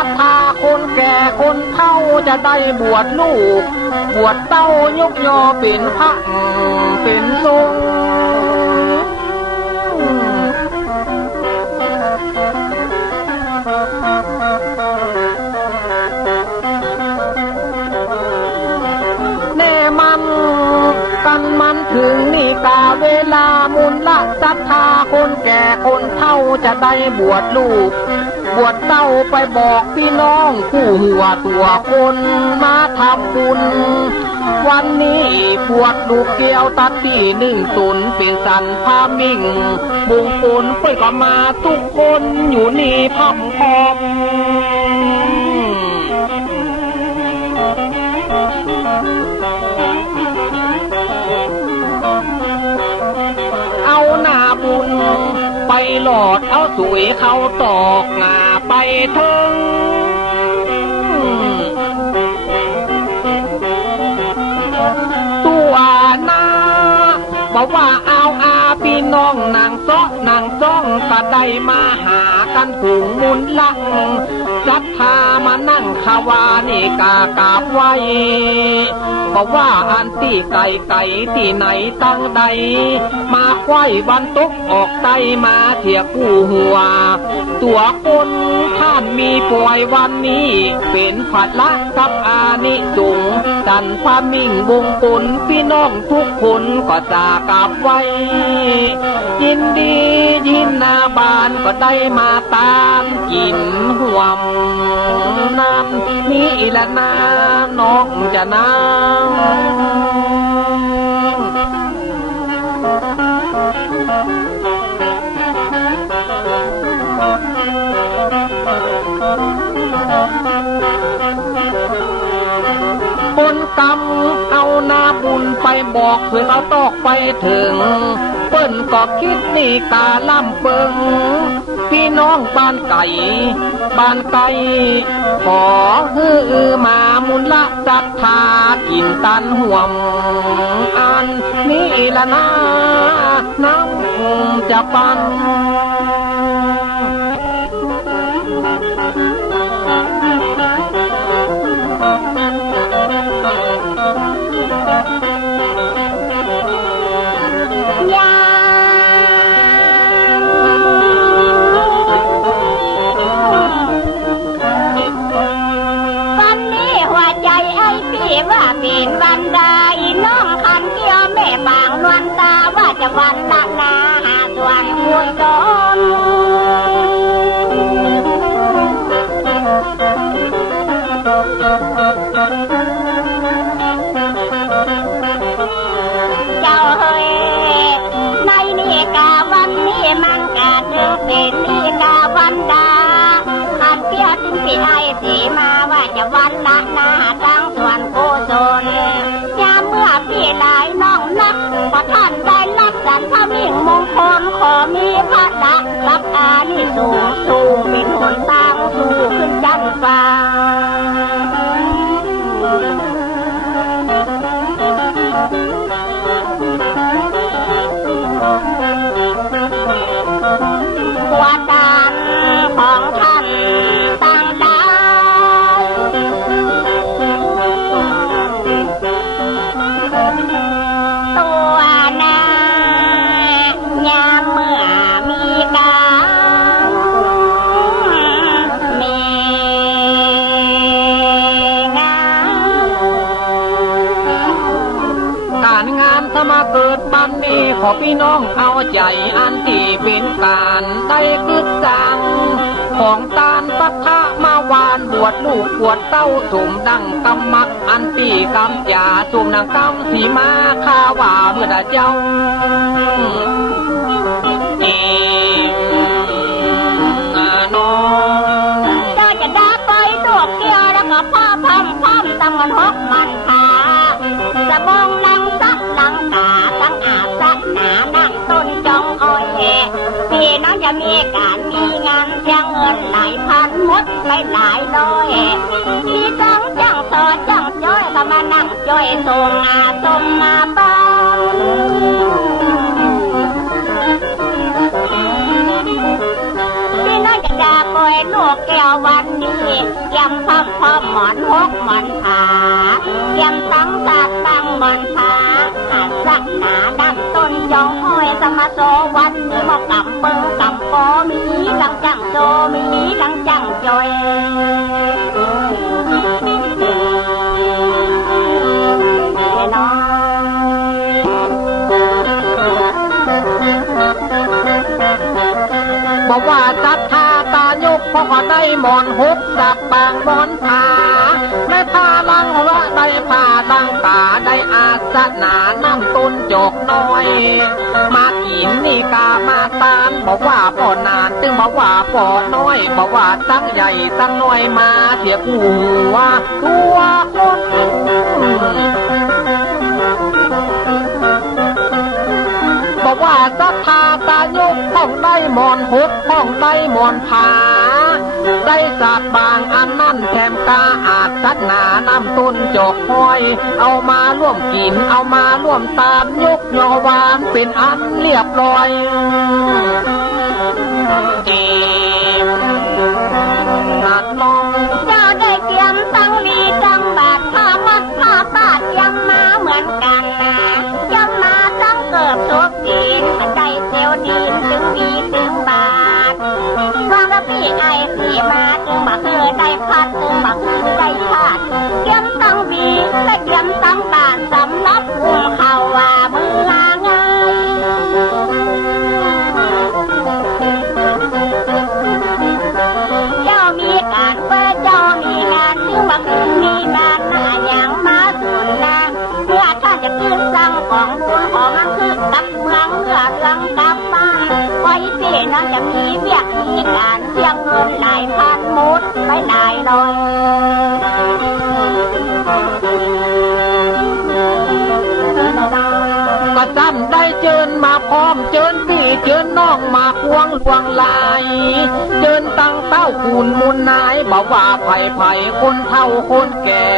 ศรัทธาคนแก่คนเฒ่าจะได้บวชลูกบวชเต้ายกยอเป็นพระเป็นทรงแน่มันกันมันถึงนี่กาเวลามุนละศรัทธาคนแก่คนเฒ่าจะได้บวชลูกบวชเต้าไปบอกพี่น้องผู้หัวตัวคนมาทำบุญวันนี้บวชลูกเกี่ยวตัดที่10เป็นสันพามิ่งบุงคลไปก็มาทุกคนอยู่นี่พัมพอมเอาหน้าบุญไปหลอดเอาสวยเขาตอกงาไปถึงตัวนาบอกว่าเอาอาพี่น้องนางซ้อนางจ้องก็ได้มาหากันผูงมุนลังศรัทธามานั่งขาวานี่กากราบไว้บอกว่าอันที่ไก่ที่ไหนตั้งใดมาควายวันตกออกไตมาเถียกู้หัวตัวคนท่านมีป่วยวันนี้เป็นผัดละกับอานิสงส์ดันพามิ่งวงกลพี่น้องทุกคนก็จากราบไว้ยินดียินนาบานก็ได้มาตามกินห่วมน้ำนี้ละนาน้องจะน้ำคนกำเอาหน้าบุญไปบอกเพื่อเขาตอกไปถึงเปิ้นก็คิดนี่ตาล่ำเปิงพี่น้องบ้านไก่ขอฮือมามุนละศรัทธากินตันห่วมอันนี้ละนะน้ำจะปันว่าเป็นวันใดน้องคันเกี่ยวแม่บางนวลตาว่าจะวันละนาหาส่วนมวยตนเจ้าเฮ้ยในนี่กาวันนี้มันกาดึงเป็นนี่กาวันดาคันเกี่ยวถึงปีไอสีมาว่าจะวันละนาตั้งส่วนกุศลยามเมื่อพี่หลายน้องนักพอท่านได้รับสันพระมิ่งมงคลขอมีพระดักรับอานิสงส์สู่เป็นหนทางสู่ขึ้นจันฟ้าว่าการของท่านตั้งใจตัวนา มาเกิดบ้านนี้ขอพี่น้องเอาใจอันที่เป็นการได้กึศสั่งของตาลปัทะมาวานบวชลูกบวชเต้าสมดังกำมักอันปีกำจ่าสมนางกำสีมาข้าว่าเมื่อเจ้าจะได้ไปตัวเกี่ยวแล้วก็พ่อพัมตั้งมันหกมันพาสะบงนังสักนังกาตั้งอาสักหนานั่งต้นจองอ้อยพี่น้องจะมีการมีงานเสียเงินหลายพันมดไปหลายร้อยมีจังต่อจังจ้อยก็มานั่งจ้อยส่งอาสมมาบ้างพี่น้องจะด่าปล่อยลูกแก้ววันนี้ พร้อมหมอนหกหมอนผาเตรียมตั้งจากตั้งหมอนผาอาจสักหนาดำต้นยองห้อยสมาโซวันนี้มอกำเปิงกำปอมีดังจังโซมีดังจังจอยบอกว่าจัดทาตายกพ่อได้หมอนหกสับบางหมอนผาได้ผ้าลังหัวได้ผ้าลังตาได้อาสนานั่งต้นจอกน้อยมากินนี่กามาตานบอกว่าป่อนานจึงบอกว่าป่อน้อยบอกว่าตั้งใหญ่ตั้งน้อยมาเสียกูว่าตัวคนบอกว่าสัทธาตายกห้องได้หมอนหดห้องได้หมอนผาได้สาบบางอันนั่นแถมกาอาจสัดหนาน้ำต้นจอกพลอยเอามาร่วมกินเอามาร่วมตามยกยอวานเป็นอันเรียบร้อยนัดลองจะได้เตรียมตั้งมีจังบาทผ้ามัดผ้าบาทยังมาเหมือนกันนะยังมาตั้งเกิดทุกดินได้เซลดินถึงปีถึงบาทวางระปีไอสีมาถึงบักได้พัดถึงบักได้พาดเตรียมตั้งมีและเตรียมตั้งบาทสำนับอุ้มเขาว่ามือลาง่ายเจ้ามีการเปิดเจ้ามีงานถึงบักมีงานหน้าอย่างมาสุนนะเมื่อท่านจะขึ้นสั่งของบุญของมันคือกับเมืองเมื่อเรื่องกับบ้านไว้ปีนั้นจะมีเวียกมีการเสียงเงินหลายพันมุดไปหลายร้อยก็จำได้เจิญมาพร้อมเจิญพี่เจิญน้องมาควงลวงลายเจิญตั้งเต้าคูณมุนนายบอกว่าไผ่คนเฒ่าคนแก่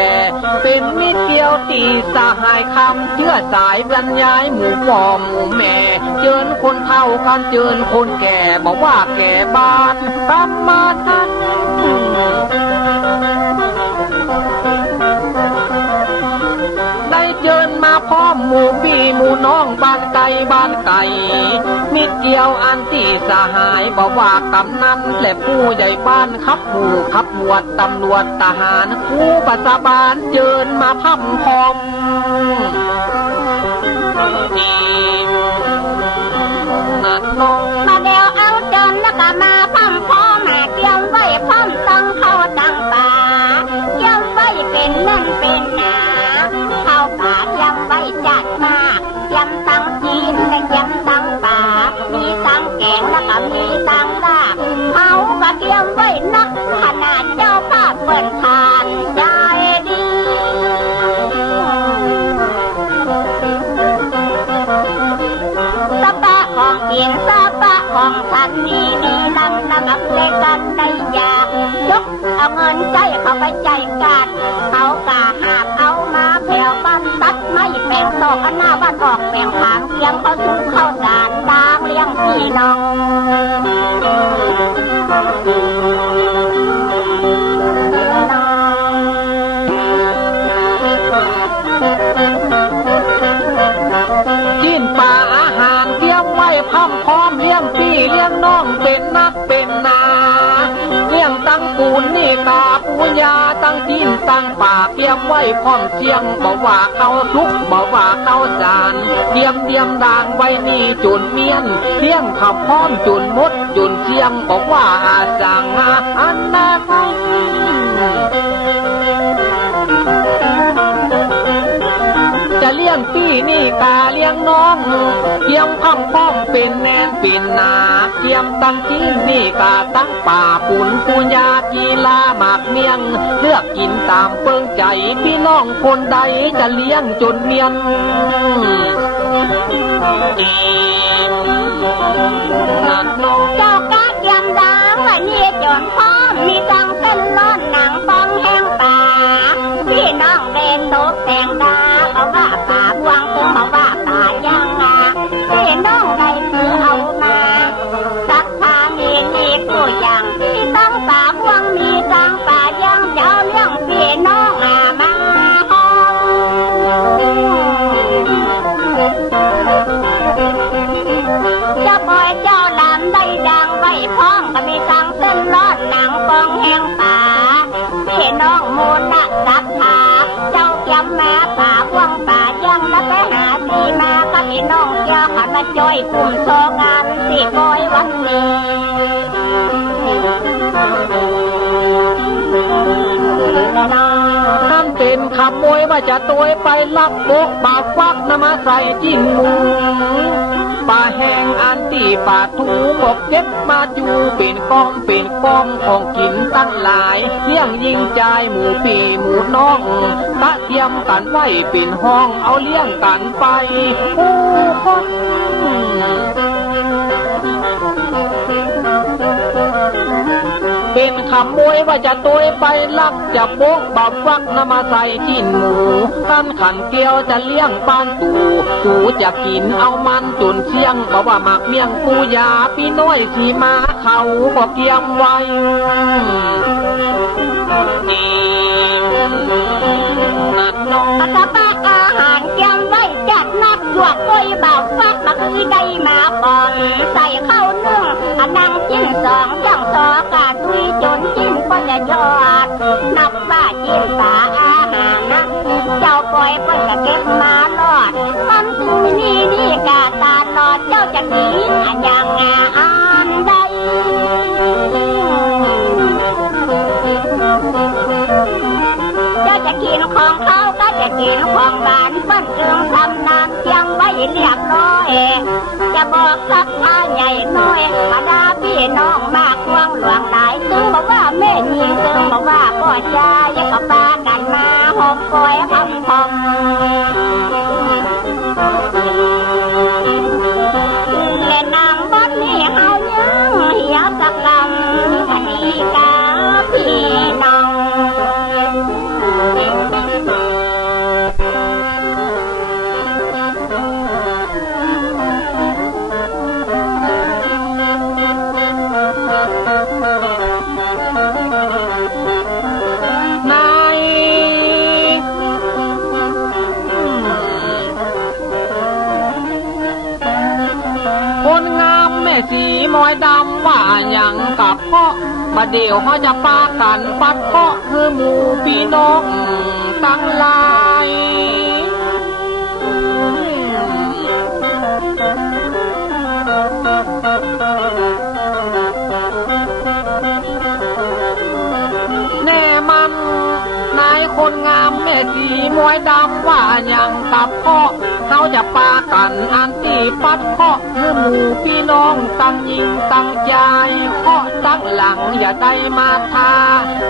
เป็นมิตรเกี่ยวตีสหายคำเชื่อสายบรรยายหมู่พ่อหมู่แม่เจิญคนเฒ่ากันเจิญคนแก่บอกว่าแก่บ้านทำมาทันได้เจิญมาพร้อมหมู่พี่หมู่น้องบ้านไกลบ้านไก่มิตรเกี่ยวอันที่สหายบอกว่ากำนันและผู้ใหญ่บ้านขับหมู่ขับหมวดตำรวจทหารคู่ปัสสบานเจิญมาพัมพอมนัดน้องมาเดียวเอาเจิญแล้วก็มาพัมพ่อแม่เตรียมไว้พร้อมตั้งเข้าตั้งป่าเตรียมไว้เป็นนั่นเป็นนาเข้าป่าเตรียมไว้จัดมากเตรียมตั้งจีนและเตรียมตั้งป่ามีตั้งแกงแล้วก็มีตั้งลาบเขาก็เตรียมไว้นักขนาดเจ้าภาพเปิดทานใจดีสปะของกินสปะของฉันนี่ดีลังนักเล็กกันได้ยายกเอาเงินใจเขาไปใจกันเขากาหาบเอามาแผ่วปั้นตัดไม่แปลงตอกอันหน้าบ้านออกแปลงผางเลี้ยงเขาทุกเข้าสารดางเลี้ยงพี่น้องกินป่าอาหารเตรียมไว้พัมพร้อมเลี้ยงพี่เลี้ยงน้องเป็นนักเป็นนาเลี้ยงตั้งปูนนี่กาปูยาตั้งจีนตั้งป่าเตรียมไว้พร้อมเสียงบอกว่าเขาทุกบอกว่าเขาจานเตรียมด่างไว้นี่จุนเมียนเที่ยงขับพร้อมจุนมดจุนเสียงบอกว่าอาจางอันนาไทยจะเลี้ยงพี่นี่กาเลี้ยงน้องเทียมพังพ้อมเป็นแนนเป็นนาเทียมตั้งจีนนี่กาตั้งป่าปุ่นปูยากีฬาหมากเมียงเลือกกินตามเปิงใจพี่น้องคนใดจะเลี้ยงจนเมียนนัดน้องเจ้ากะเตรียมดังไว้นี่จนพร้อมมีตังเส้นล้อนหนังปองแห้งป่าพี่น้องเด่นตกแต่งดาเขาว่าป่าบวงถึงมาว่าป่ายังงาพี่น้องได้ซื้อเอามาสักทามีผู้อย่างที่ตั้งป่าบวงมีตังป่ายังเจ้าเลี้ยง งป่ายังมาไปหาสีมาข้าพี่น้องเกี่ยวขันมาจ้อยกลุ่มโซงานสีบอยวันนี้ท่านเป็นขโมยว่าจะตัวไปลักโบกปากฟักนำมาใส่จิ้งหมูป่าแห้งอันตีป่าทูบอกเจ็บมาจูเป็นกองของกินตั้งหลายเลี้ยงยิงใจหมูปีหมูน้องตะเทียมกันไว้เป็นห้องเอาเลี้ยงกันไปผู้คนเป็นขโมยว่าจะตัวไปลักจะโบกบับฟักนำมาใส่จิ้นหมูกันขันเกลียวจะเลี้ยงบ้านตูจะกินเอามันจนเชียงบอกว่าหมักเมี่ยงปูยาพี่น้อยสีมาเขาก็เกียมไว้นัดน้องกระปากอาหารเกียมไว้จัดนักหยวดก้อยบ่าวฟักมาคือได้มาก่อนใส่เข้านึ่งนั่งจิ้นสองจังสอกาตุยจนจิ้นก็จะยอดนับว่าจิ้นป่าอาหารนะเจ้าปล่อยเพิ่งก็เก็บมาลอดมันคือนี่กาตาลอดเจ้าจะหนีอย่างอันใดเจ้าจะกินของเขาก็จะกินของหวานเปิ้นเกิงทำน้ำเคียงไว้เรียบร้อยจะบอกสักอาใหญ่น้อยพดาพี่น้องมากวงหลวงหลายซึ่งบอกว่าแม่ยิงซึ่งบอกว่าพ่อชายก็ปากันมาหอมคอยหอมพองเล่นน้ำบดนี่เอายังเหี่ยวสักกำคดีกาพี่น้องสีมอยดำว่าอย่างกับพ่อประเดี๋ยวเขาจะปากันปัดพ่อคือหมู่พี่น้องตั้งลายแน่มันนายคนงามแม่สีมวยดำว่าอย่างกับพ่อเขาจะปากันอันที่ปัดเคาะเพื่อหมู่พี่น้องตั้งยิงตั้งใจเคาะตั้งหลังอย่าได้มาทา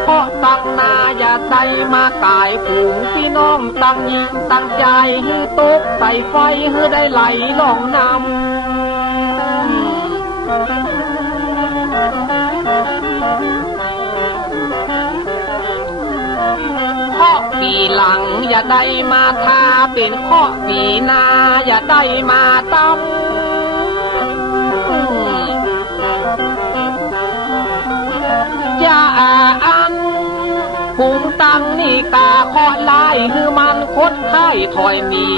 เคาะตั้งนาอย่าได้มากายผูงพี่น้องตั้งยิงตั้งใจฮือตกใส่ไฟฮือได้ไหลล่องน้ำปีหลังอย่าได้มาทาเป็นข้อปีนาอย่าได้มาตั้มจะอันพุงตังนี่กาข้อไล่คือมันคดไข้ถอยหนี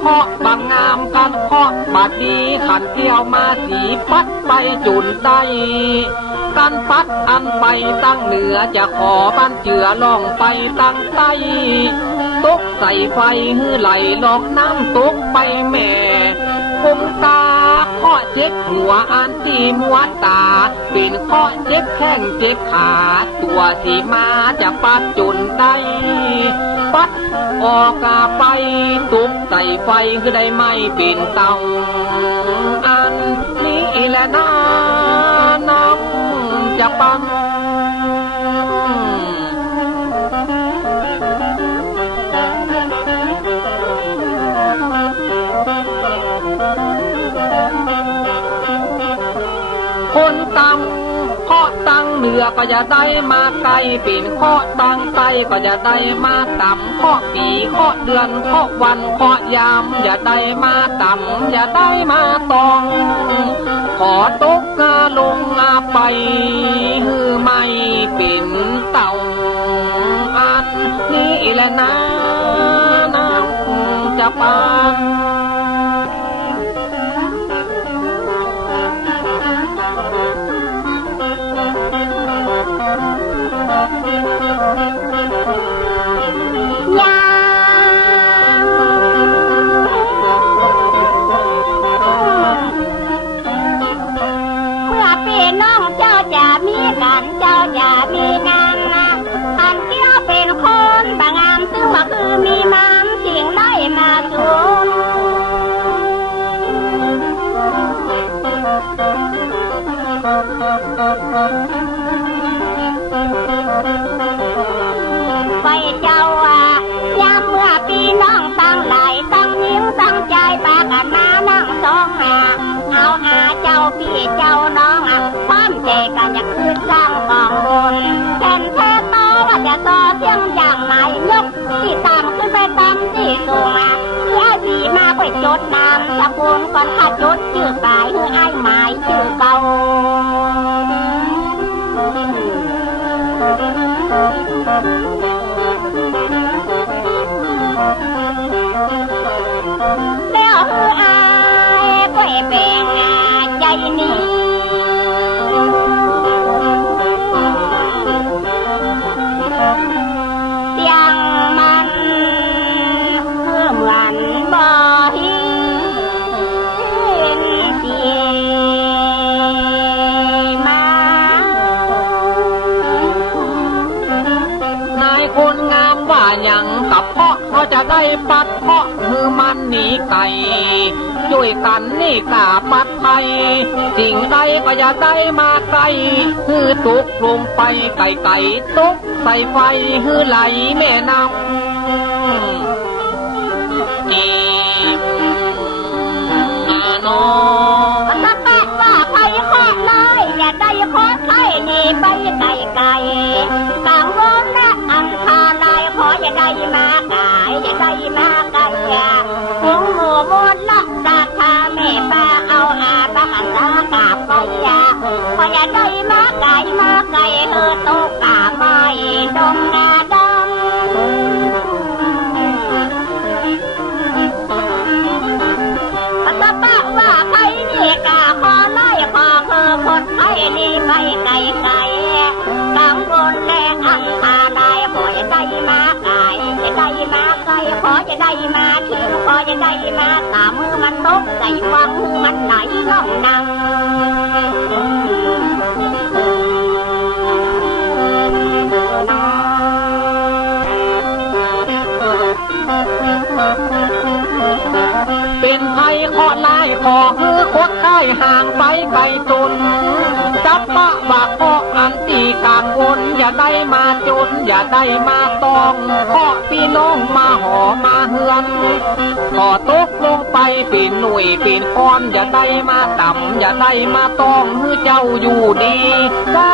เพราะบางงามกันเพราะบัดดีขันเกี่ยวมาสีปัดไปจุนได้กันปัดอันไปตั้งเหนือจะขอบ้านเจือล่องไปตั้งใต้ตกใส่ไฟฮือไหลลอกน้ำตกไปแม่คงตาข้อเจ็บหัวอันตีมัวตาเป็นข้อเจ็บแข้งเจ็บขาตัวสีมาจะปัดจุนได้ปัดออกาไปตกใส่ไฟคือได้ไม่เป็นเตาอันนี้แหละนะน้ำจะปังคนตังข้อตังเหนือก็จะได้มาไกลเป็นข้อตังไตก็จะได้มาต่ำข้อปีข้อเดือนข้อวันข้อยามอย่าได้มาต่ำอย่าได้มาตองขอตกลงไปฮือไม่เป็นเต่าอันนี้แหละนะน้ำจะปังยาม ไปเจ้ายามเมื่อพี่น้องตั้งหลายตั้งยิ้มตั้งใจปากันมานั่งสองเอาเจ้าพี่เจ้าน้องพร้อมใจกันอยากคืนสร้างกองบุญแทนเทโตว่าจะต่อเสียงอย่างไหนยกที่ตามขึ้นไปตามที่สูงเพื่อสีมาไปจดนามสกุลก่อนข้าจดชื่อตายคือไอ้หมายชื่อเก่าแล้วคืออายก็แบ่งใจนี้เสียงมันคือเหมือนบ่เห็นสีมานายคนงามว่าอย่างกับเพาะเขาจะได้ปัดเพาะคือมันหนีไก่ช่วยกันนี่กาปัดไปสิ่งใดก็อย่าได้มาไกลคือตุกลงไปไก่ไก่ตุกใส่ไฟคือไหลแม่น้ำจีบนอถ้าแปะว่าใครขอเลยอย่าได้ขอใครนี่ไปไก่ไก่กลางโวนและอันคาลายขออย่าได้มาไก่อย่าได้มาไก่หงหมูมดลักตาทาแม่ป้าเอาบักสากาบไปขออย่าได้มาไก่เออตกกาไม่ดงนาดำป้าว่าใครนี่กาขอไล่ขอคนไอ้นี่ไปไก่กังวลและอันตาลายขอจะได้มาไก่จะได้มาไก่ขอจะได้มาทิ้งขอจะได้มาตามือมันตกใส่ฟังมือมันไหลล่องดังเป็นไผ่ขอลายขอคือคดค่ายห่างไปไกลตุนจับปะบากขออันตีกลางวนอย่าได้มาจนอย่าได้มาตองขอพี่น้องมาหอมาเฮือนขอตกลงไปปีนหนุ่ยปีนก้อนอย่าได้มาต่ำอย่าได้มาตองฮือเจ้าอยู่ดีจ้า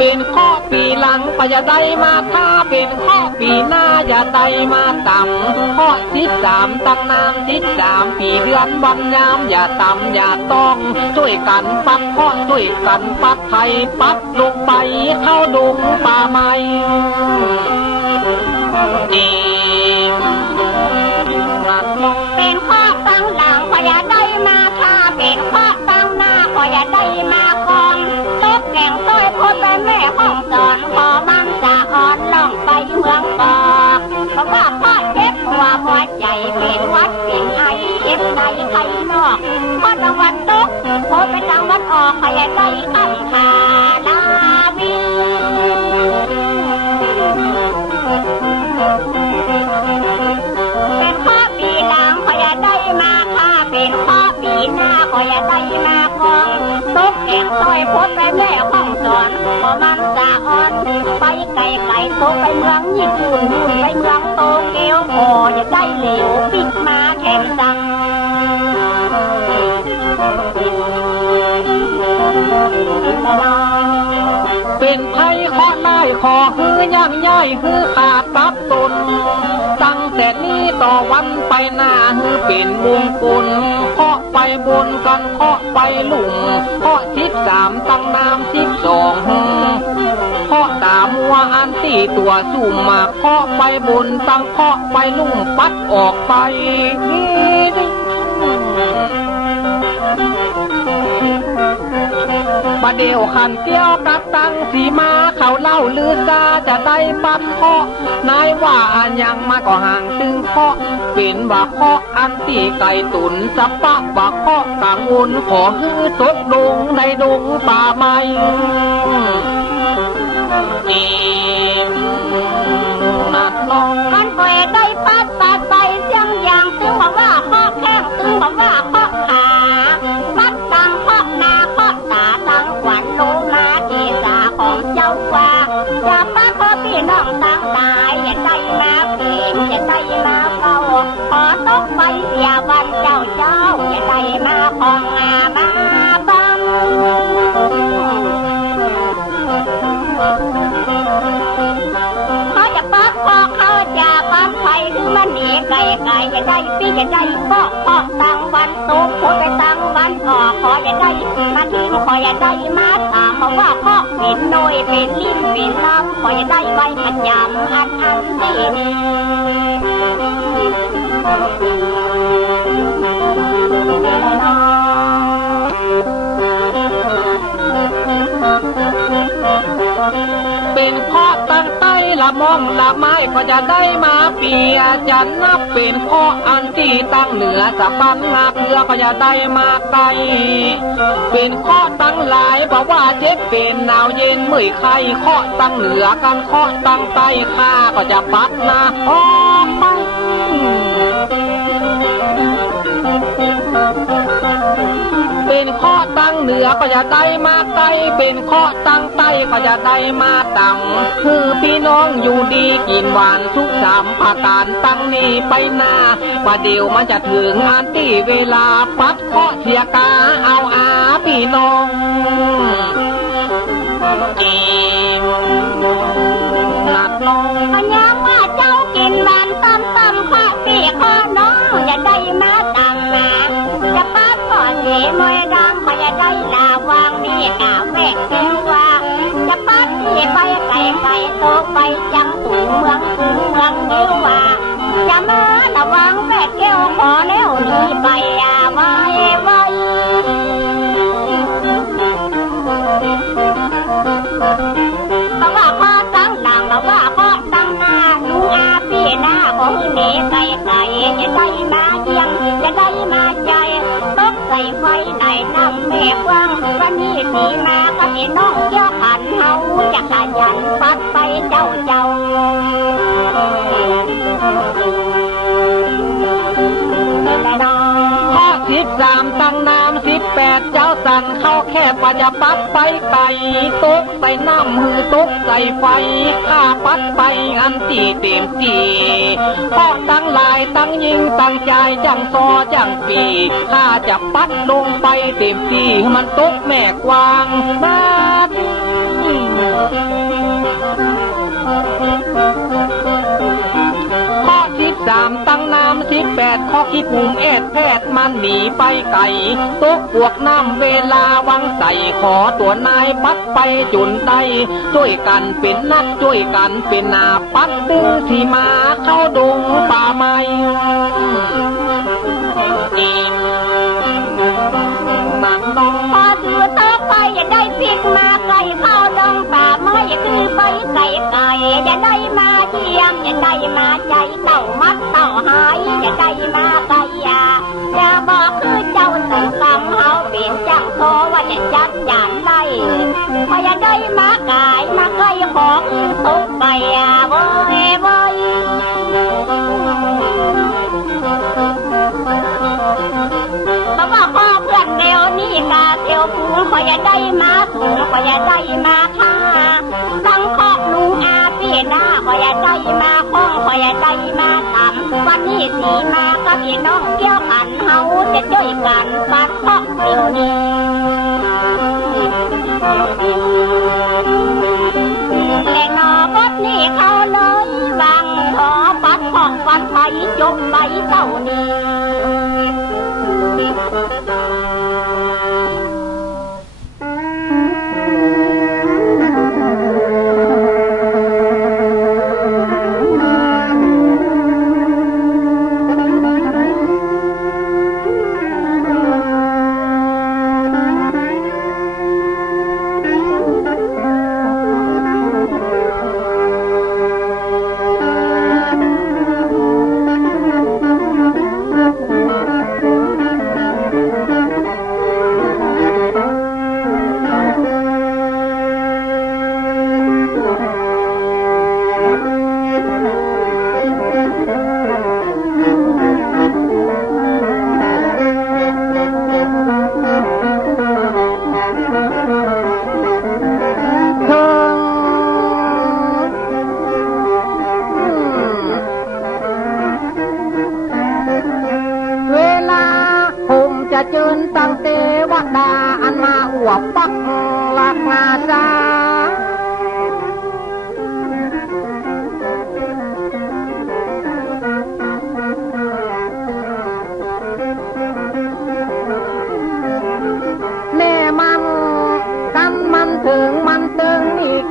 เป็นข้อปีหลังไปอย่าได้มาท่าเป็นข้อปีหน้าอย่าได้มาต่ำข้อ13ตั้งน้ำ13ปีเดือนวันยามอย่าต่ำอย่าต้องช่วยกันปัดข้อช่วยกันปัดไทยปัดลงไปเข้าดงป่าไม้เป็นข้อตั้งหลังขออย่าได้มาท่าเป็นข้อตั้งหน้าขออย่าได้มากองตกแก่งต้อยโคตรแม่ห้องสอนขอมันจะอ่อนล่องไปเมืองปอกเพราะว่าพ่อเจ็บหัวใจเป็นวัดเป็นไอเจ็บในไข่นอกพอตะวันตกโคตรไปทางวัดออกขออย่าได้ขันขาลาบิเป็นข้อปีหลังขออย่าได้มาค่าเป็นข้อปีหน้าขออย่าได้มาคองตกแก่งต้อยโคตรไปแม่ห้องสอนพอมันจะอ่อนไปไกลตกไปเมืองญี่ปุ่นไปเมืองโตเกียวพออย่าได้เหลวปิดมาแถมสั่งเป็นไผ่ขอได้ขอคือย่างย่ายคือขาดตับตนตั้งแต่นี้ต่อวันไปหน้าคือเป็นมงคลเคาะไปบนกันเคาะไปหลุมเคาะ13ตั้งน้ำ12เคาะตามัวอันตีตัวสุ่มมาเคาะไปบนตั้งเคาะไปลุ่มปัดออกไปประเดี๋ยวขันเกี้ยวกับตั้งสีมาเขาเล่าลือซาจะได้ปัดเคาะนายว่าอันยังมาก็ห่างตึงเคาะเป็นว่าเคาะอันตีไก่ตุนสับปะว่าเคาะกังวลขอฮือตกดงในดงป่าไม้นัดลองกันไปได้ปัดไปเสียงอย่างถึงว่าเคาะ เจ้าว่าจะมาขอพี่น้องต่างหลายอย่าได้มาเพียงอย่าได้มาเฝ้าขอต้องไปเสียวันเจ้าอย่าได้มาของมาบังเขาจะปักคอเขาจะปักไฟคือมันหนีไก่จะได้พี่จะได้พ่อตั้งวันตุกพูดไปตั้งวันออกขอจะได้มาทิ้งขอจะได้มาถามมาว่าพ่อเป็นหน่อยเป็นลิ้นเป็นลำขอจะได้ไว้ประจำอันที่นี่เป็นข้อตั้งใต้ละม่อมละไม้ก็จะได้มาเปียจะนับเป็นข้ออันที่ตั้งเหนือสะปันงาเพื่อก็จะได้มาไกลเป็นข้อตั้งหลายบอกว่าเจ็บเป็นหนาวเย็นเมื่อยไข้ข้อตั้งเหนือกันข้อตั้งใต้ข้าก็จะปัดนาออกไปเป็นข้อตั้งเหนือก็จะได้มาไกลเป็นข้อตั้งใต้ก็จะได้มาต่ำคือพี่น้องอยู่ดีกินหวานทุกสามภาการตั้งนี้ไปหน้าประเดี๋ยวมันจะถึงงานที่เวลาปัดข้อเสียกาเอาพี่น้องนัดลงพญาว่าเจ้ากินหวานต้มข้อพี่ข้อน้องอย่าได้มาต่างมาจะปัดข้อเสียมวยดังขออย่าได้ลาวางนี่กาแวกเกินว่าจะปัดที่ไปไก่โตไปจังถึงเมืองยื้อว่าจะมาระวังแวกเกี้ยวขอแนวนี้ไปไว้แต่ว่าข้อตั้งดังแต่ว่าข้อตั้งหน้าลุงพี่หน้าของหนีไก่จะได้มาเยี่ยมจะได้มาใจตกใส่ไฟในน้ำแม่กว้างวันนี้สีมาก็ให้น้องเกี่ยวขันเฮาจะขยันปัดไปเจ้าข้อ13ตั้งน้ำ18เจ้าสั่นเข้าแค่ปัจจปัดไปไก่ตกใส่น้ำมือตกใส่ไฟข้าปัดไปอันตีเต็มตีข้อตั้งลายตั้งยิงตั้งใจจังซอจังปีข้าจะปัดลงไปเต็มที่มันตกแม่กวางมาข้อ13ตั้งน้ำ18ข้อคิดมุมแอดแพทย์มันหนีไปไก่ตกพวกน้ำเวลาวังใส่ขอตัวนายปัดไปจุนได้ช่วยกันเป็นนักช่วยกันเป็นนาปัดดึงที่มาเข้าดงป่าไม้นั่นน้องพอถือเธอไปอย่าได้พิกมาไก่เข้าดงป่าไม้คือไปไก่อย่าได้มาเยี่ยมอย่าได้มาใจเต่ามัดเต่าหายอย่าได้มาไก่อย่าบอกคือเจ้าสั่งคำเฮาเป็นจังโตว่าจะจัดจานไล่พออย่าได้มาไก่มาไก่ขอคือตกไปโว้ยเพราะว่าพ่อเพื่อนเร็วนี่กาเที่ยวพูนขออย่าได้มาสูงขออย่าได้มาค่าตั้งคอกลุงพี่หน้าขออย่าได้มาข้องขออย่าได้มาต่ำวันนี้สีมาก็พี่น้องเกี่ยวกันเฮาจะช่วยกันปัดข้อเดียวนี้และนอบดนี่เขาเลยวางขอปัดข้องปัดไปจบไปเท่านี้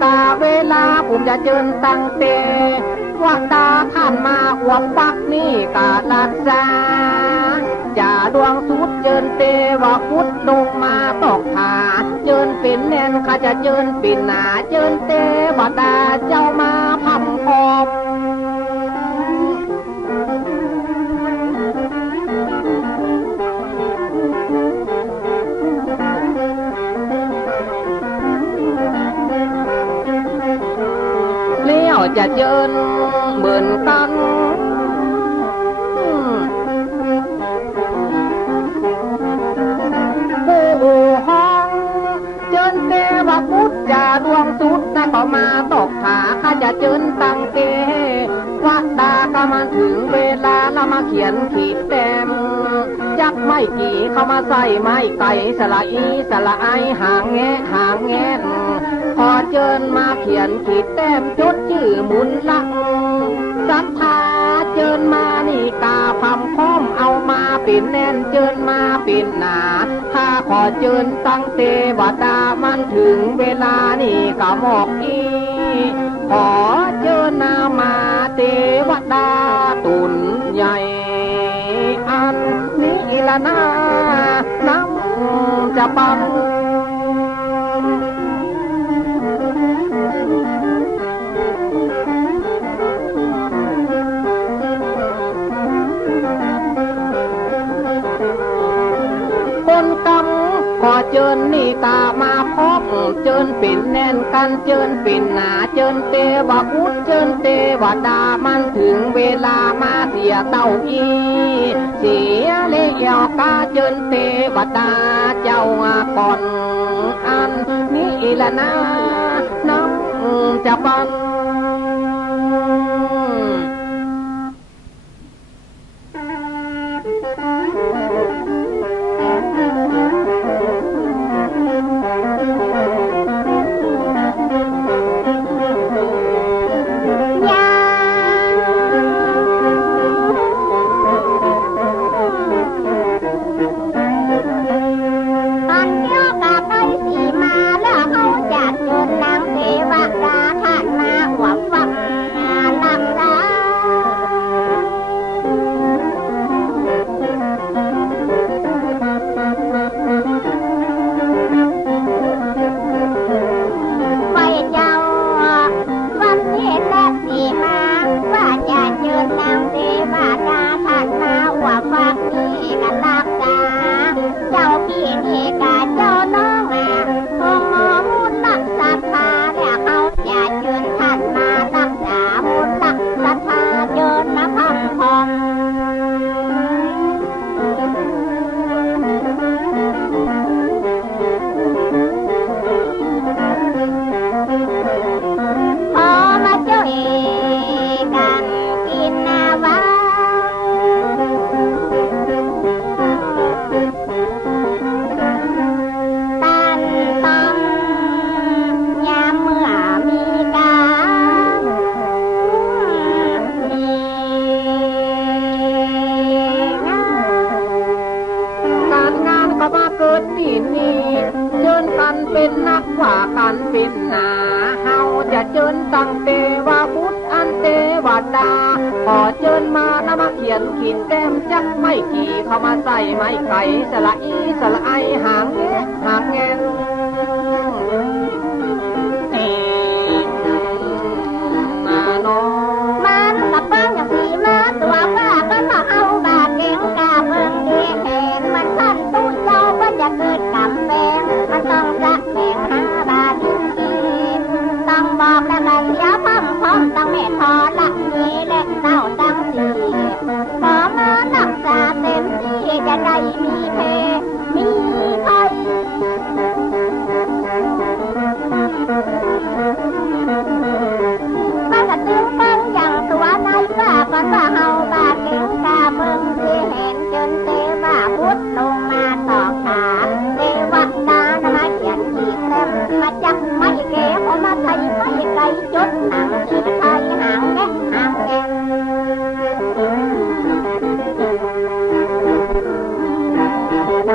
กาเวลาผมจะเจิญตั้งเตว่าตาท่านมาอวบปักนี่กาลัดซาจะดวงสุดเจิญเตว่าพุดลงมาตอกขาเจิญเป็นแน่นข้าจะเจิญปิ่นหนาเจิญเตว่าดาเจ้ามาพัมพอบแล้วจะเจิญเหมือนกันผู้ห้องเจิญเตวะพุทธจะดวงสุดนะก็มาตอกขาข้าจะเจิญตั้งเตวัดดาก็มาถึงเวลาเรามาเขียนขีดแต้มจักไม่กี่เข้ามาใส่ไม้ไก่สละอีสละไอหางแงะหางแงะพอเจิญมาเขียนขีดแต้มจดชื่อมุนลักศรัทธาเจิญมานี่กาพำพร้อมเอามาปิ่นแน่นเจิญมาปิ่นหนาถ้าขอเจิญตั้งเตวดามันถึงเวลานี่กะหมอกอีขอเจิญนามาเทวดาตุนใหญ่อันนี้ละนาน้ำจะปังคนกำขอเจิญนี่ตามาพบเจิญปิ่นแน่นกันเจิญปิ่นหนาเจิญเตวะพุทธเจิญเตวดามันถึงเวลามาเสียเต้าอีเสียเลี้ยวกาเจิญเตวดาเจ้าก่อนอันนี้ละนะน้ำจะปันเป็นนักว่ากันเป็นหนาเฮาจะเจิญตั้งเตวะพุทธอันเตวดาขอเจิญมานำมาเขียนขีดแต้มจักไม่กี่เข้ามาใส่ไม้ไก่สละอีสละไอหางแงะหางแงนนาโนมันกับเปิ้งอย่างสีมาตัวว่าก็ต้องเอาบาดเก่งกาเบิ่งดีเห็นมันท่านตู้เจ้าก็จะเกิดกำแพงมันต้องจะแบ่ง5 บาทต้องบอกแล้วก็เสียพังพร้อมต้องแม่ทอละนี้และเต้าตั้งสีขอมารักษาเต็มที่จะได้มีเพมีไทยมันก็ตึงเปิ้งอย่างตัวในว่าก่อนว่าเฮาบาดเก่งกาเบิ่งดีเห็นจนเตว่าพุทธลงมาต่อขาเทวดานมาเขียนขีดเต็มมาจักไม่เก๋พอมาไทยไม่ไกลจดหางขีดไทยหางแงะหางแงะ อ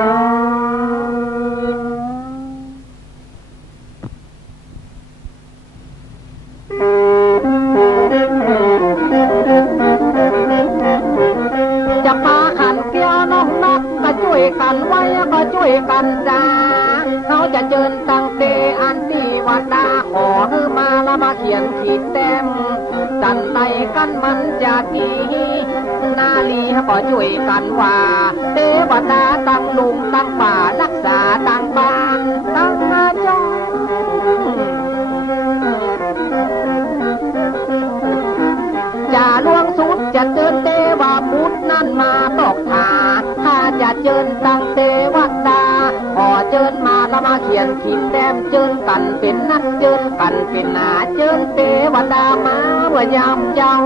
แล้วมาเขียนขีดแต้มจันไตกันมันจะดีนาลีก็ช่วยกันว่าเทวดาตั้งลุงตั้งป่ารักษาตั้งบ้านตั้งมาจงจะล่วงสุดจะเจิญเทวพุทธนั่นมาตอกหาถ้าจะเจิญตั้งเทวดาพอเจิญมาแล้วมาเขียนขีดแต้มเจิญกันเป็นนักเจิญกันเป็นหนาเจิญเทวดามาเมื่อยามเจ้า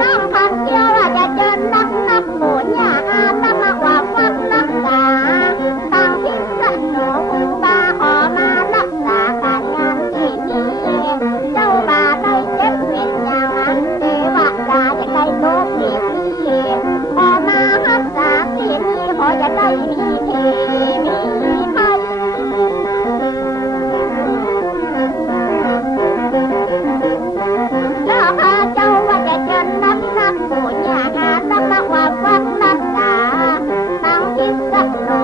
น้องพันเกี่ยวว่าจะเจอนักหมูหยาอาตมาว่าฟักรักษาตั้งที่กันหนูบาขอมารักษาการงานที่นี่เจ้าบาได้เจ็บเป็นอย่างนั้นเทวดาจะได้โลกที่นี่ขอมารักษาที่นี่ขอจะได้มีเทมีไพ่แล้วพาเจ้าว่าจะเจอนักหมูหยาอาตมาว่าฟักรักษาตั้งที่กันหนู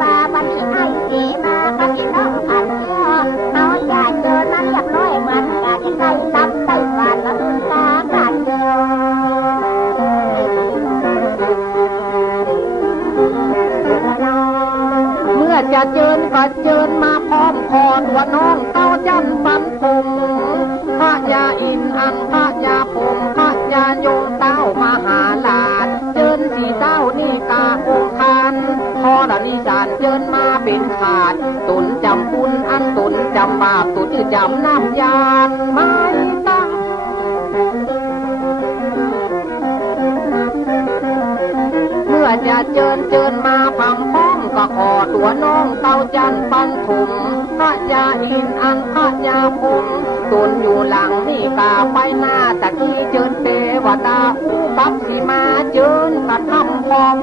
บาบันไอสีมากับพี่น้องพันเกี่ยวเขาอยากเจอนั้นอยากน้อยเหมือนกันจะได้รับได้หวานละอึ้งตากันเดียวเมื่อจะเจิญก็เจิญมาพร้อมคอตัวน้องเต้าจันปันผมพระยาอินอันพระยาผมพระยาโยงเต้ามหาลาดเจิญสีเต้านี่กาองคานพอดนิสานเจิญมาเป็นขาดตุนจำบุญอันตุนจำบาปตุนจำน้ำยาไม่ตั้งเมื่อจะเจิญมาพังพ้องก็ขอตัวน้องเต้าจันปันถุมพระยาอินอันพระยาผมตุนอยู่หลังนี่กาไปหน้าตะกี้เจิญเทวดาอุปับสีมาเจิญกระทำพอง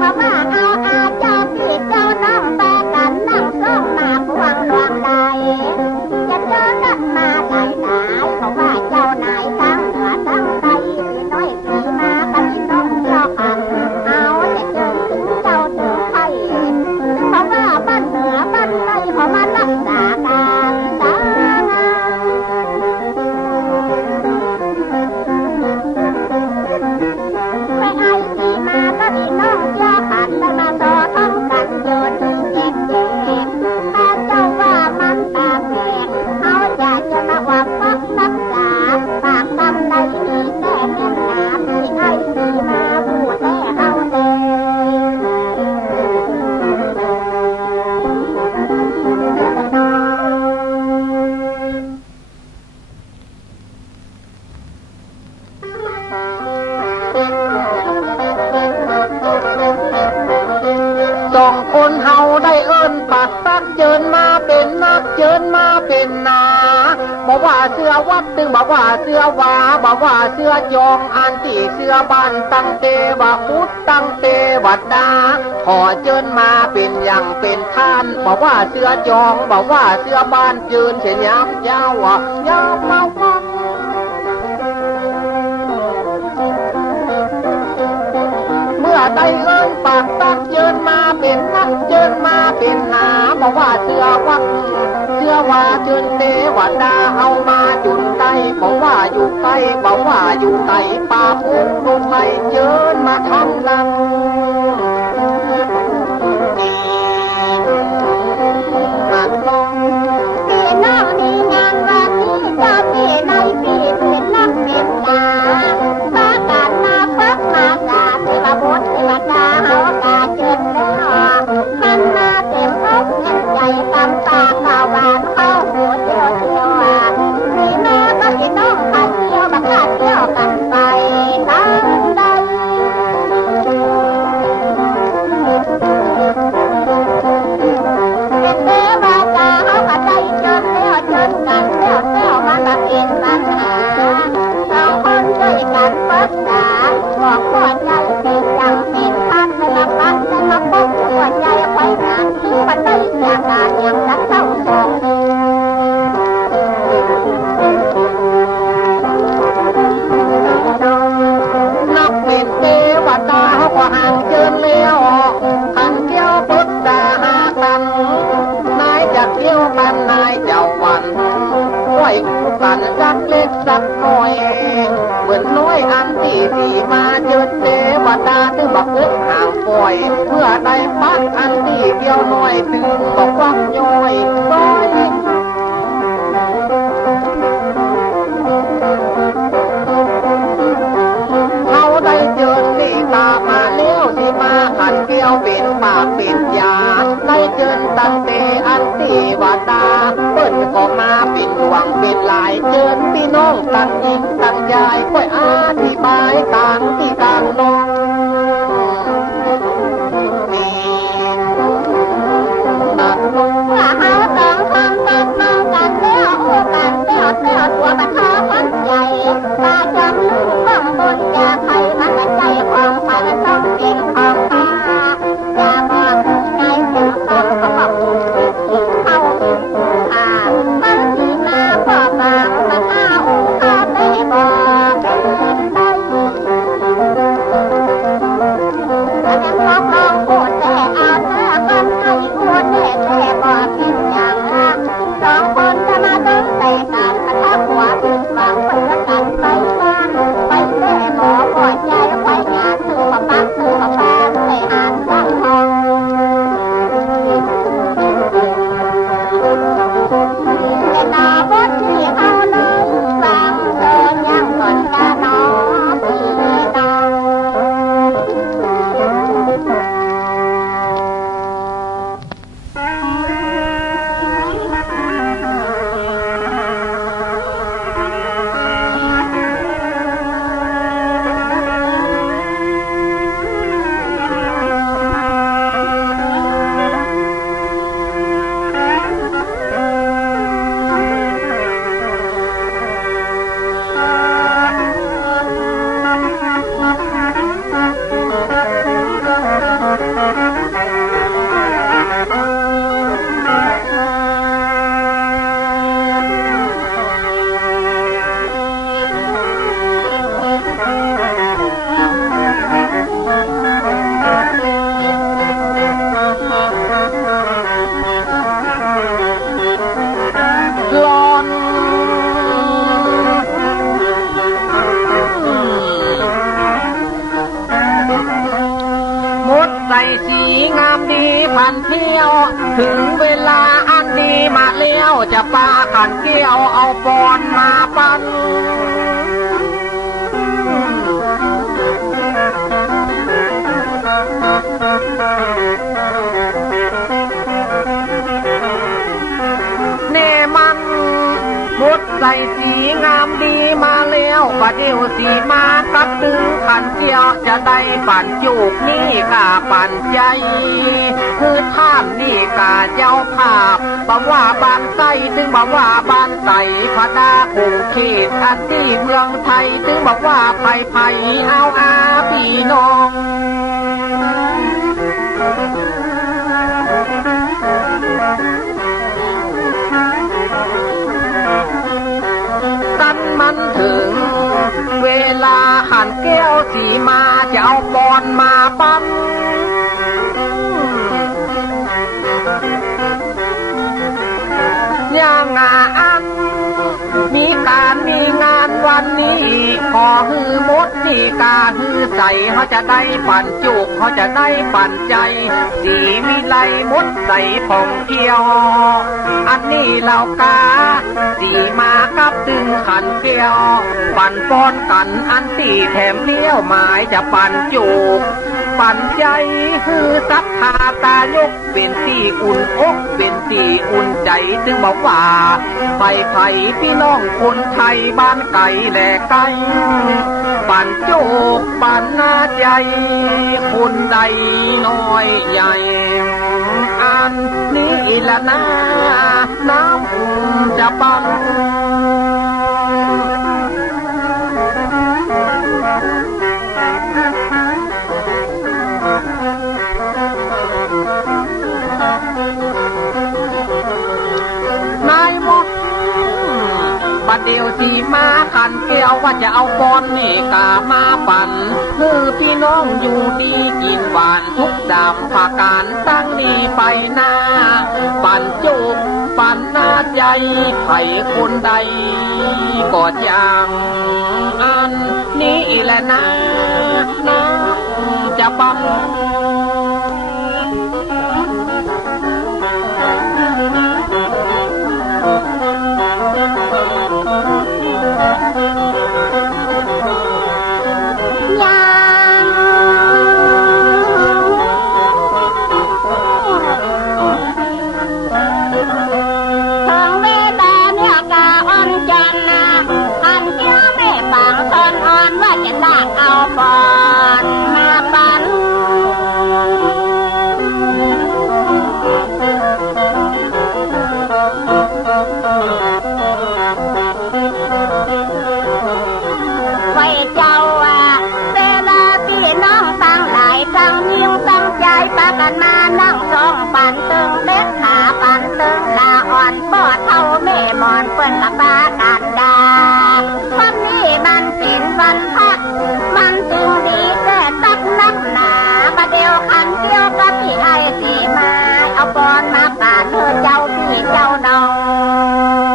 มาว่าเอาเจ้าพี่เจ้าน้องแต่กันนั่งซ่องมาพวงดวงใดจะเจอกันมาหลายเขาว่าเจ้านายตั้งเหนือตั้งใดพี่น้อยขี่มากับพี่น้องเจ้าขันเอาแต่เจอถึงเจ้าถึงไทยเพราะว่าบ้านเหนือบ้านใต้เขามารักษาการสาไปไอ้สีมาก็พี่น้องเจ้าขันได้มาต่อทั้งกันโยนที่เจ็บถ้าเจ้าว่ามันตาแตกเขาอยากจะมาว่าฟักรักษาปากตำได้ดีแต่เงินหนาพี่ไอ้สีมาพูดแต่เขาเองสองคนเฮาได้เอิ้นปักตักเจิญมาเป็นนักเจิญมาเป็นนาบอกว่าเสื้อวัดตึงบอกว่าเสื้อวาบอกว่าเสื้อจองอันที่เสื้อบ้านตั้งเทวพุทธตั้งเทวดาขอเจิญมาเป็นอย่างเป็นท่านบอกว่าเสื้อจองบอกว่าเสื้อบ้านเจิญเฉียนยามยาวอ่ะยาวเมาฟังเมื่อได้เอิ้นปากตักเจิญมาเป็นนักเจิญมาเป็นหนาบอกว่าเสื้อวัดเสื้อว่าเจิญเทวดาเอามาจุนไตบอกว่าอยู่ใต้บอกว่าอยู่ใต้ป่าพุงลงไปเจิญมาทำลังพี่น้องมีงานวันนี้เจ้าพี่ในปีเป็นนักเป็นกามาการมาฟักมาสาเทวบุตรเทวดาเขากาเจิญแล้วมันมาเต็มอกเงินใจตำตาข่าวบานเข้าหัวเจียวพี่น้องก็พี่น้องไปเที่ยวมาขาดเที่ยวกันไปตั้งใด ยอันที่สีมาเจิดเทวดาถึงบักเอิกห่างปล่อยเพื่อได้ปักอันที่เดียวน้อยถึงบอกว่าย่อยต้อยเขาได้เจิดนี่ตามาเลี้ยวที่มาขันเกี้ยวเป็นปากเป็นยาได้เจิดตั้งแต่อันที่วดาเปิ้นก็มาเป็นหวังเป็นหลายเจิดพี่น้องตั้งยิงตั้งยายค่อยอธิบายกลางที่กลางลงว่าเขาต้องทำติดมองกันเลี้ยวกันเลี้ยวเลี้ยวตัวบันเทิงคนใหญ่ตาจำลืมบ้องบนยาไทยมันเป็นใจของฝันต้องเป็นของตาอย่าบอกใจถึงต้องเขาบอกเขาค่ะมันที่มาบอกบางมาข้าวข้าได้บอกได้แต่ยังร้องพูดแต่อาเธอกันให้พูดแต่บอกเป็นอย่างนั้นสองคนจะมาตึงแต่กันมาทักหัวผิดหวังเพื่อกันไปบ้านไปแต่หมอปวดใจไปงานซื้อมาปักซื้อมาแฟนไปหาสังทองแต่นาบดที่เขาเลยฟังเดินยังก่อนจะนอนพี่น้องใส่สีงามดีพันเที่ยวถึงเวลาอันดีมาเลี้ยวจะปาขันเกี้ยวเอาปอนมาปั้นเนมันมุดใส่สีงามดีมาแล้วประเดี๋ยวสีมากับตึงขันเกี่ยวจะได้ปั่นจูกนี่กาปั่นใจคือท่านนี่กาเจ้าภาพบอกว่าบ้านไส้ถึงบอกว่าบ้านใสพระดาคงเขตอันที่เมืองไทยถึงบอกว่าไผ่ไผ่เอาอาพี่น้องมันถึงเวลาขันแก้วสีมาจะเอาบอลมาปั้มอย่างงานมีการมีงานวันนี้ขอฮือมดนี่กาฮือใส่เขาจะได้ปั่นจุกเขาจะได้ปั่นใจสีวิไลมดใส่ผ่องเกี่ยวอันนี้เหล่ากาสีมากับตึงขันเกี่ยวปั่นป้อนกันอันตีแถมเลี้ยวหมายจะปั่นจุกปั่นใจฮือซับขาตายกเป็นตีอุ่นอกเป็นตีอุ่นใจถึงบอกว่าไปไผ่พี่น้องคนไทยบ้านไก่แหลกไก่ปั่นโจกปั่นหน้าใจคนใดน้อยใหญ่อันนี้ละนะน้ำจะปั่นบัดเดียวสีมาขันเกี่ยวว่าจะเอาบอลนี่กามาปั่นคือพี่น้องอยู่ดีกินหวานทุกดำผาการตั้งนี้ไปหน้าปั่นจุกปั่นหน้าใจไผ่คนใดก็อย่างอัน นี้แหละนะจะบังกันมานั่งสองปันตึงเล็กขาปันตึงลาอ่อนปอดเท่าแม่มอนเปิ้นละปากันดาวันนี้มันเป็นวันพักมันจึงดีแต่ตักนักหนาประเดี๋ยวขันเกี่ยวกับพี่ไอ้สีมาเอาปอนมาปาดเธอเจ้าพี่เจ้าน้อง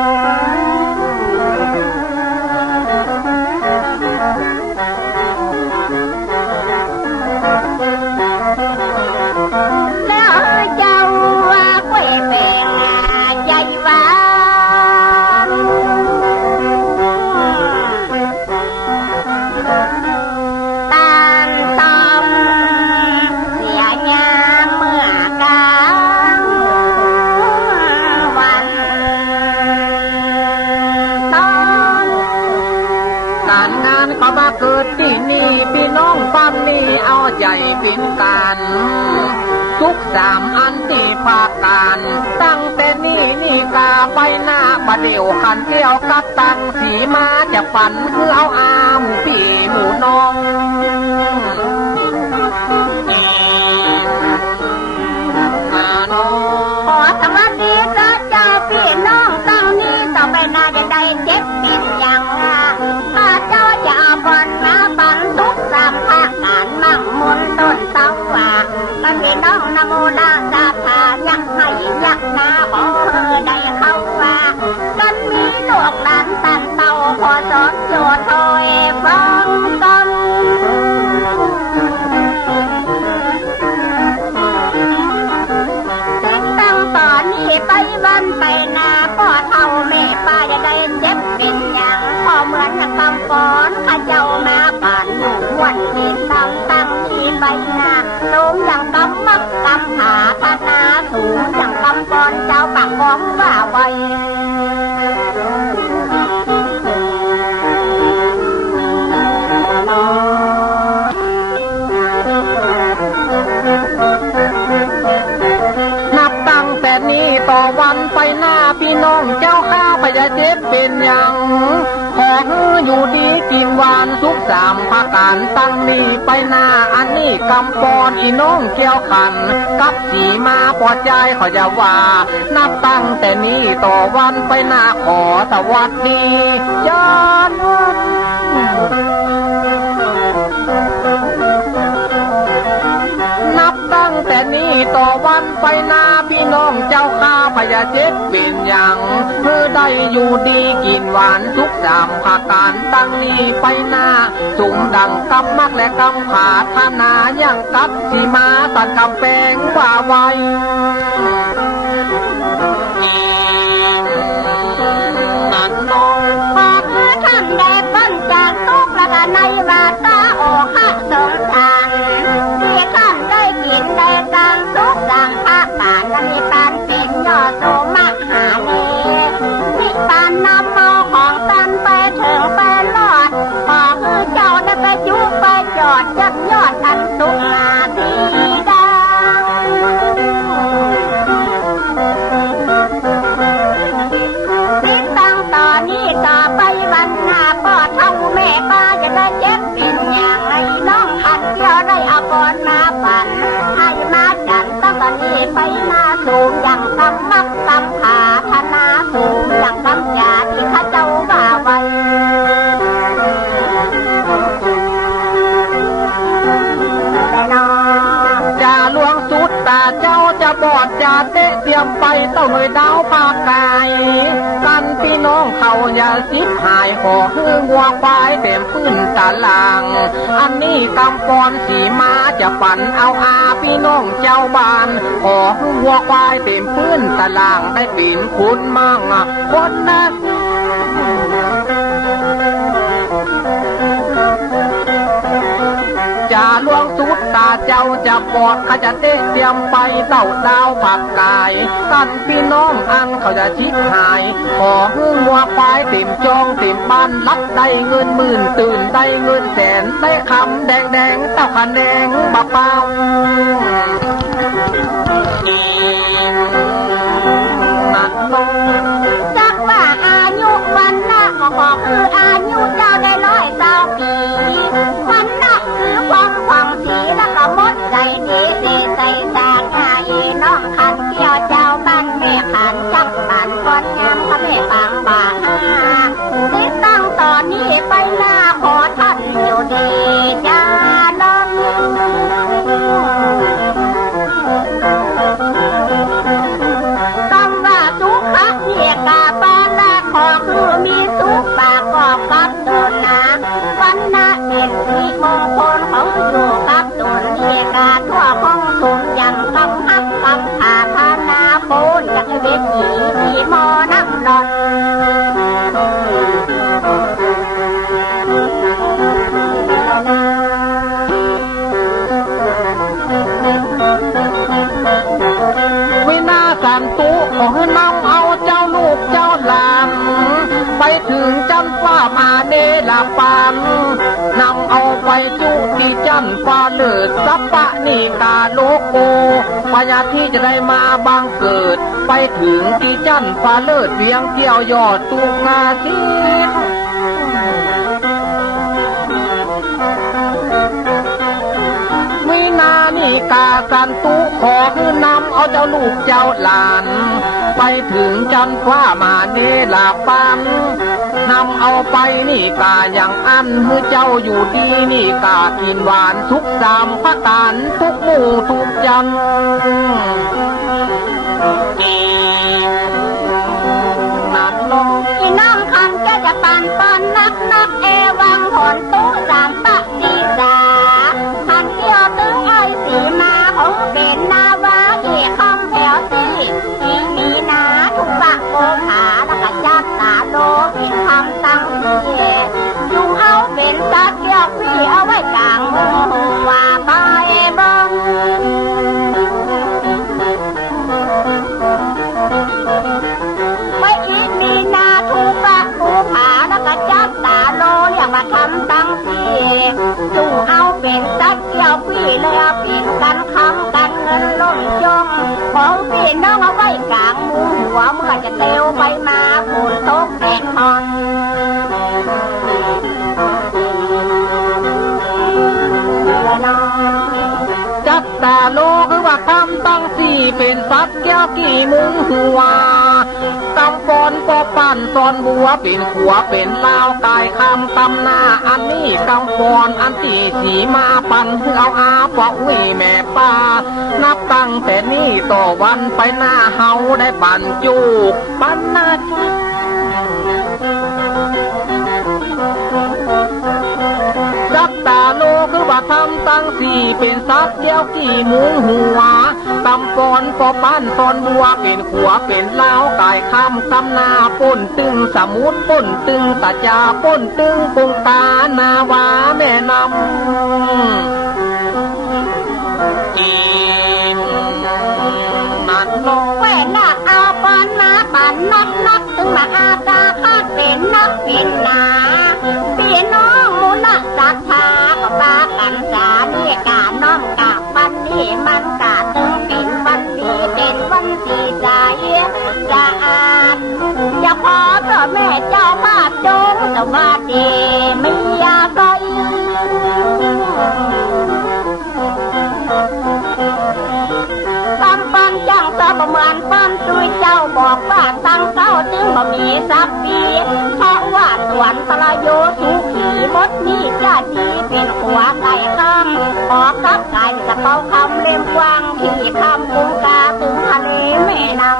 เกิดที่นี่พี่น้องปั๊มนี่เอาใจเป็นการทุกสามอันที่ภาคการตั้งแต่นี่กาไปหน้าประเดี๋ยวขันเกี่ยวกับตังสีมาจะปั่นคือเอาอามพี่หมูน้องขอสวัสดีพระเจ้าพี่น้องตั้งนี้ต่อไปน่าจะได้เจ็บเป็นอย่างพระเจ้าจะเอาบอลมาปั่นทุกสามภาคการมั่งมุนต้นเสาว่ามันพี่น้องนโมนาสาธายักให้ยักนาขอได้เข้าว่ากันมีลูกหลานตันเต่าพอสอนโจทย์ถอยฟังกันตั้งต่อนี้ไปวันไปนาพ่อเท่าแม่ป้าจะได้เจ็บเป็นอย่างพ่อเหมือนนักกำปอนข้าเจ้ามาป่านหนุ่มวันที่ตั้งนี้ไปนาสูงอย่างกำมักกำหาธนาสูงอย่างกำปอนเจ้าปากกองว่าไว้ต่อวันไปหน้าพี่น้องเจ้าข้าพยาเจ็บเป็นอย่างขออยู่ดีกินหวานสุขสามภาการตั้งนี้ไปหน้าอันนี้กำปอนอีน้องเกี่ยวขันกับสีมาปอดใจเขาจะว่านับตั้งแต่นี้ต่อวันไปหน้าขอสวัสดีจานนับตั้งแต่นี้ต่อวันไปหน้าพี่น้องเจ้าข้าพยาเจ็บเป็นอย่างเพื่อได้อยู่ดีกินหวานทุกสามภาการตั้งนี้ไปหน้าสูงดังกำมักและกำขาธนาอย่างกับสีมาตัดกำแพงว่าไว้นั่นน้องพอคือท่านได้พ้นจากทุกข์และในวาตาออกข้าสงสารที่ท่านได้กินได้การทุกข์ดังพระป่าและมีการเป็นยอดโสมหาเนมีการนำเอาของตันไปถึงไปรอดพอคือเจ้าได้ไปจุไปจอดยักยอดอันสุขนาทีดังสิ้นตั้งต่อนี้ต่อไปวันหน้าพ่อเท่าแม่ป้าจะได้เจ็บเป็นอย่างไรน้องขัดเจ้าได้เอาบอลมาปั่นให้มาดันตั้งแต่นี้ไปหน้าสูงอย่างกำมักกำขาธนาสูงอย่างกำยาที่ข้าเจ้าว่าไว้จะลวงสุดตาเจ้าจะบอดจะเตะเตรียมไปเต้าหน่วยดาวภาคกายกัน พี่น้องเขาอย่าสิบหายขอฮือวัวควายเต็มพื้นตาลางอันนี้กำปอนสีมาจะปั่นเอาอาพี่น้องเจ้าบ้านขอฮือวัวควายเต็มพื้นตาลางได้ปีนคุณมั่งคนนะจะล่วงสุดตาเจ้าจะปอดเขาจะเตะเตรียมไปเต่าดาวผักกายกันพี่น้องอันเขาจะชิบหายขอฮื้อวัวควายเต็มจองเต็มบ้านลักได้เงินหมื่นตื่นได้เงินแสนได้คำแดงแดงเต้าขันแดงบะเป้านัดลงจักว่าอายุวันละก็คืออายุเจ้าได้120 ปีวันละคือความสีแล้วก็มดใจดีสีใสสากอาอีน้องขันเกี่ยวเจ้าบ้านแม่ขันจักบ้านคนงามพระแม่ปางบาติดตั้งตอนนี้ไปหน้าขอท่านอยู่ดีจ้าน้องต้องว่าสุขะเนียกาปาละขอคือมีสุขปากกอบกับตนนะวันนะเป็นสีมงคลเขาอยู่กับตนเนียกาทั่วห้องสุนยังต้องหักกำขาพานาโปนจากเวทีที่มอน้ำร้อนวินาสันตุขอนำเอาเจ้าลูกเจ้าหลานไปถึงจันฟ้ามาเนลาปานนำเอาไปจุที่จันฟ้าเลิศสัปปะนิกาโลโกปัญญาที่จะได้มาบังเกิดไปถึงที่จันฟ้าเลิศเวียงเกี่ยวยอดตุงาสีวินานิกาสันตุขอคือนำเอาเจ้าลูกเจ้าหลานไปถึงจันฟ้ามาเนลาปันนำเอาไปนี่กาอย่างอันเมื่อเจ้าอยู่ดีนี่กากินหวานทุกสามพระการทุกหมู่ทุกจันนัดลงอีน้องคันก็จะปั่นปอนนักเอวังผลตู้สามปะดีสาคันเกี่ยวตึงอ้อยสีมาของเป็นนาวาเอคอมแถวตีอีมีนาทุกปะโกขาแล้วก็จับตาโลเป็นคำตั้งเสียยุงเอาเป็นสัตว์เกี่ยวพี่เอาไว้กลางมือว่าไปบ้างไม่อีมีนาทุกปะโกขาแล้วก็จับตาโลเรียกว่าคำตั้งเสียยุงเอาเป็นสัตว์เกี่ยวพี่เลือเป็นกันคำกันเงินล้นจมของพี่น้องเอาไว้กลางมือหัวเมื่อจะเตียวไปมาฝนตกแดดอ่อนจักตาโลคือว่าคำตั้งสี่เป็นสัตว์แก้วกี่มุงหัวกำปอนปอปั่นซอนบัวเป็นขัวเป็นลาวกายคำตำหน้าอันนี้กำปอนอันที่สีมาปั่นเอาอาปอกวิแม่ป้านับตั้งแต่นี้ต่อวันไปหน้าเฮาได้ปั่นจูกปั่นนาจิจักตาโลคือว่าทำตั้งสี่เป็นสัตว์เจ้ากี่มุงหัวตำปอนปอปั้นซอนบัวเป็นขัวเป็นลาวกายคำตำนาป่นตึงสมุดป่นตึงตาจาป่นตึงปงตานาวาแม่นำจีนนัดลงเวลาเอาปอนมาปั่นนักถึงมาอาตาคาดเป็นนักเป็นนาพี่น้องมูลศรัทธาก็ปากันสาดีกาน้องกาวันนี้มันกาตึงเป็นวันดีเป็นวันที่ใจสะอาดอย่าขอพระแม่เจ้าภาพจงสวัสดีไม่ยาไกลปั้นจังสะประมาณปั้นตุยเจ้าบอกว่าตั้งเก้าจึงบ่มีสับปีเพราะว่าสวนตะโยสุขีมดนี่จะดีเป็นหัวไก่คำขอกับไก่สะเปาคำเล่มกว้างขี่คำกุ้งกาถึงทะเลแม่นาง